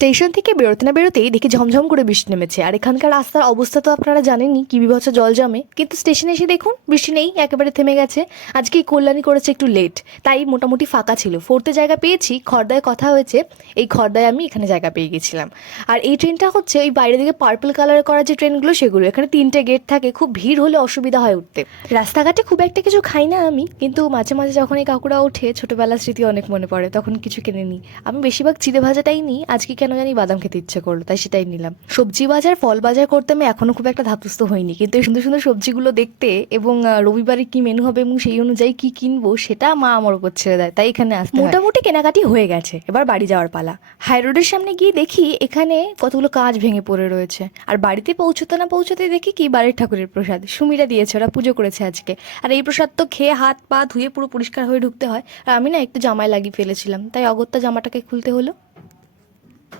Station থেকে বেরোতে না বেরোতেই দেখি ঝমঝম করে বৃষ্টি নেমেছে। আর এখানকার রাস্তার অবস্থা তো আপনারা জানেনই, কি বীভৎস জল জমে। কিন্তু স্টেশনে এসে দেখুন বৃষ্টি নেই, একেবারে থেমে গেছে। আজকে এই কল্যাণী করেছে একটু লেট, তাই মোটামুটি ফাঁকা ছিল। ফোর্থে জায়গা পেয়েছি, খড়দায় কথা হয়েছে, এই খড়দায় আমি এখানে জায়গা পেয়ে গেছিলাম। আর এই ট্রেনটা হচ্ছে ওই বাইরে দিকে পার্পল কালার করা যে ট্রেনগুলো, সেগুলো। এখানে 3টে গেট থাকে, খুব ভিড় হলে অসুবিধা হয় উঠতে। রাস্তাঘাটে খুব একটা কিছু খাই না আমি, কিন্তু মাঝে মাঝে যখন এই কাকুরা ওঠে ছোটোবেলার স্মৃতি অনেক মনে পড়ে, তখন কিছু কিনে নিই। আমি বেশিরভাগ চিড়ে ভাজাটাই নিই, আজকে কেন জানি বাদাম খেতে ইচ্ছে করলো, তাই সেটাই নিলাম। সবজি বাজার ফল বাজার করতে আমি এখনো খুব একটা ধাতস্থ হইনি, কিন্তু এই সুন্দর সুন্দর সবজিগুলো দেখতে এবং রবিবারে কি মেনু হবে এবং সেই অনুযায়ী কি কিনবো সেটা মা আমার উপর ছেড়ে দেয়, তাই এখানে আসতে হয়। মোটামুটি কেনাকাটি হয়ে গেছে, এবার বাড়ি যাওয়ার পালা। হাই রোডের সামনে গিয়ে দেখি এখানে কতগুলো কাঁচ ভেঙে পড়ে রয়েছে। আর বাড়িতে পৌঁছতে না পৌঁছতে দেখি কি বাড়ির ঠাকুরের প্রসাদ সুমিরা দিয়েছে, ওরা পুজো করেছে আজকে। আর এই প্রসাদ তো খেয়ে হাত পা ধুয়ে পুরো পরিষ্কার হয়ে ঢুকতে হয়, আর আমি না একটু জামায় লাগিয়ে ফেলেছিলাম, তাই অগত্যা জামাটাকে খুলতে হলো।